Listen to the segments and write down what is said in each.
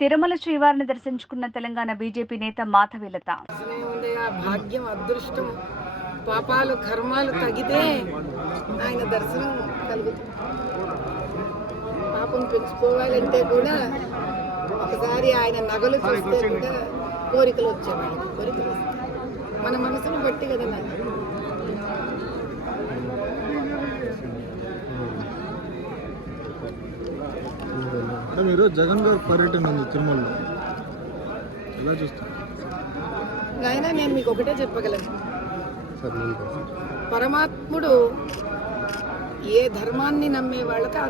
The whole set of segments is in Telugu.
తిరుమల శ్రీవారిని దర్శించుకున్న తెలంగాణ బీజేపీ నేత మాధవీలత. భాగ్యం, అదృష్టం, పాపాలు కర్మాలు తగితే ఆయన దర్శనం కలుగుతుంది. పాపం పెంచుకోవాలంటే కూడా ఒకసారి ఆయన నగలు చూస్తే కూడా కోరికలు వచ్చేవాళ్ళు. కోరికలు వస్తాయి మన మనసును బట్టి కదా. మీరు జగన్ గారి పర్యటన ఉంది తిరుమలలో, ఎలా చూస్తారు? ఆయన నేను మీకు ఒకటే చెప్పగలను, పరమాత్ముడు ఏ ధర్మాన్ని నమ్మే వాళ్ళకి ఆ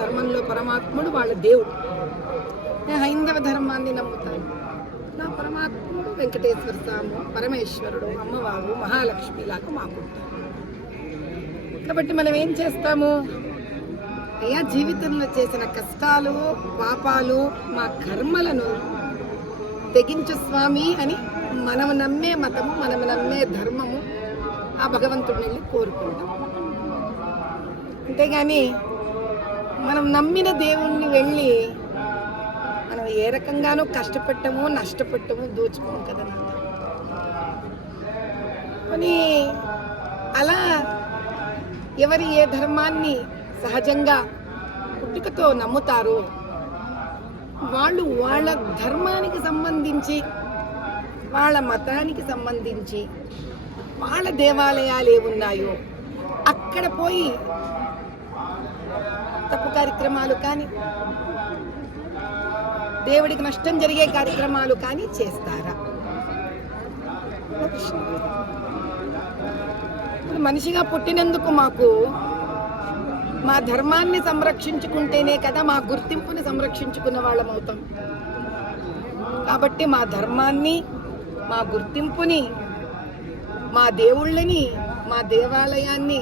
ధర్మంలో పరమాత్ముడు వాళ్ళ దేవుడు. నేను హైందవ ధర్మాన్ని నమ్ముతాను. నా పరమాత్ముడు వెంకటేశ్వర స్వామి, పరమేశ్వరుడు, అమ్మవారు, మహాలక్ష్మి లాగా మాకుంటారు. కాబట్టి మనం ఏం చేస్తాము? అయ్యా, జీవితంలో చేసిన కష్టాలు, పాపాలు, మా కర్మలను తెగించు స్వామి అని మనం నమ్మే మతము, మనం నమ్మే ధర్మము ఆ భగవంతుడిని వెళ్ళి కోరుకుంటాం. అంతేగాని మనం నమ్మిన దేవుణ్ణి వెళ్ళి మనం ఏ రకంగానూ కష్టపెట్టము, నష్టపెట్టము, దోచుకోము కదా. కానీ అలా ఎవరి ఏ ధర్మాన్ని సహజంగా పుట్టుకతో నమ్ముతారో వాళ్ళు వాళ్ళ ధర్మానికి సంబంధించి, వాళ్ళ మతానికి సంబంధించి వాళ్ళ దేవాలయాలు ఏమున్నాయో అక్కడ పోయి తప్పు కార్యక్రమాలు కానీ, దేవుడికి నష్టం జరిగే కార్యక్రమాలు కానీ చేస్తారా? మనిషిగా పుట్టినందుకు మాకు మా ధర్మాన్ని సంరక్షించుకుంటేనే కదా మా గుర్తింపుని సంరక్షించుకున్న వాళ్ళం అవుతాం. కాబట్టి మా ధర్మాన్ని, మా గుర్తింపుని, మా దేవుళ్ళని, మా దేవాలయాన్ని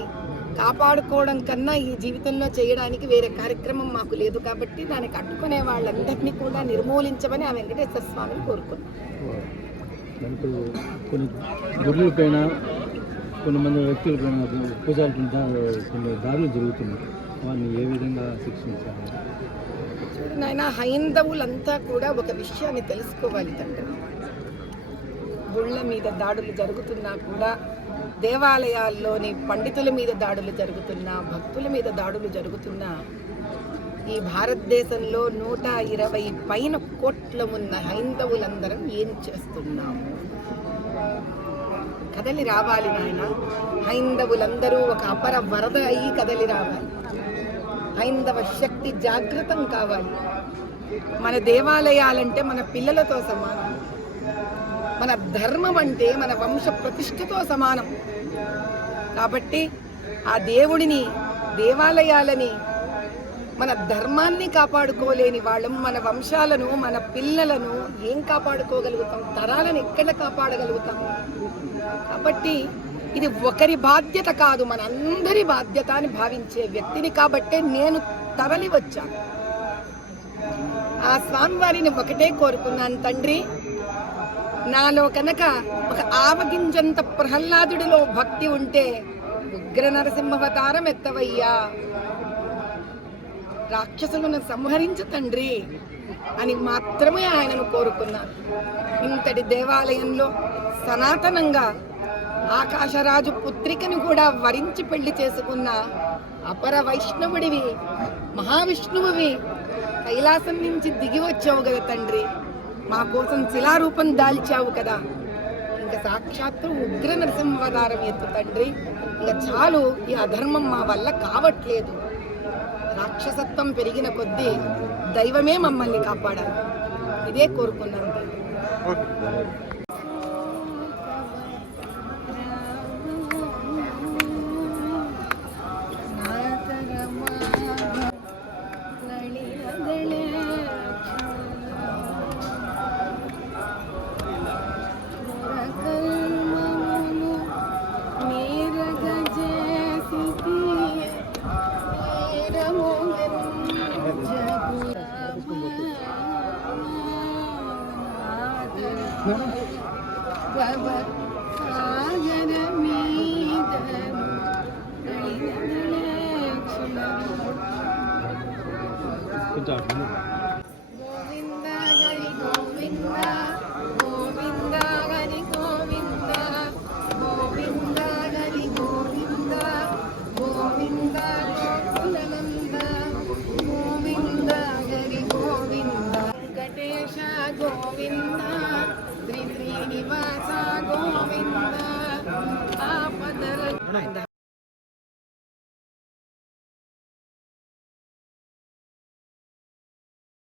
కాపాడుకోవడం కన్నా ఈ జీవితంలో చేయడానికి వేరే కార్యక్రమం మాకు లేదు. కాబట్టి దానికి అడ్డుకునే వాళ్ళందరినీ కూడా నిర్మూలించమని ఆ వెంకటేశ్వర స్వామిని కోరుకున్నాం. కొన్ని గురులపైన, కొంతమంది వ్యక్తులపైన పూజాల కొన్ని దాడులు జరుగుతున్నాయి. వారిని ఏ విధంగా శిక్షించాలి? చూడు నాయన, హైందవులంతా కూడా ఒక విషయాన్ని తెలుసుకోవాలి తండ్రి. గుళ్ళ మీద దాడులు జరుగుతున్నా కూడా, దేవాలయాల్లోని పండితుల మీద దాడులు జరుగుతున్నా, భక్తుల మీద దాడులు జరుగుతున్నా, ఈ భారతదేశంలో 120 పైన కోట్ల ఉన్న హైందవులందరం ఏం చేస్తున్నాము? కదలి రావాలి నాయన. హైందవులందరూ ఒక అపర వరద అయ్యి కదలి రావాలి. హైందవ శక్తి జాగృతం కావాలి. మన దేవాలయాలంటే మన పిల్లలతో సమానం. మన ధర్మం అంటే మన వంశ ప్రతిష్టతో సమానం. కాబట్టి ఆ దేవుడిని, దేవాలయాలని, మన ధర్మాన్ని కాపాడుకోలేని వాళ్ళం మన వంశాలను, మన పిల్లలను ఏం కాపాడుకోగలుగుతాం? తరాలను ఎక్కడ కాపాడగలుగుతాం? కాబట్టి ఇది ఒకరి బాధ్యత కాదు, మనందరి బాధ్యత అని భావించే వ్యక్తిని. కాబట్టే నేను తరలి వచ్చాను. ఆ స్వామివారిని ఒకటే కోరుకున్నాను, తండ్రి, నాలో కనుక ఒక ఆవగింజంత ప్రహ్లాదుడిలో భక్తి ఉంటే ఉగ్ర నరసింహావతారం ఎత్తవయ్యా, రాక్షసులను సంహరించు తండ్రి అని మాత్రమే ఆయనను కోరుకున్నాను. ఇంతటి దేవాలయంలో సనాతనంగా ఆకాశరాజు పుత్రికను కూడా వరించి పెళ్లి చేసుకున్న అపర వైష్ణవుడివి, మహావిష్ణువువి, కైలాసం నుంచి దిగి వచ్చావు కదా తండ్రి. మా కోసం శిలారూపం దాల్చావు కదా. ఇంకా సాక్షాత్తు ఉగ్ర నరసింహావతారం ఎత్తు తండ్రి. ఇంకా చాలు, ఈ అధర్మం మా వల్ల కావట్లేదు. రాక్షసత్వం పెరిగిన కొద్దీ దైవమే మమ్మల్ని కాపాడాలి. ఇదే కోరుకున్నాను. కొంచెం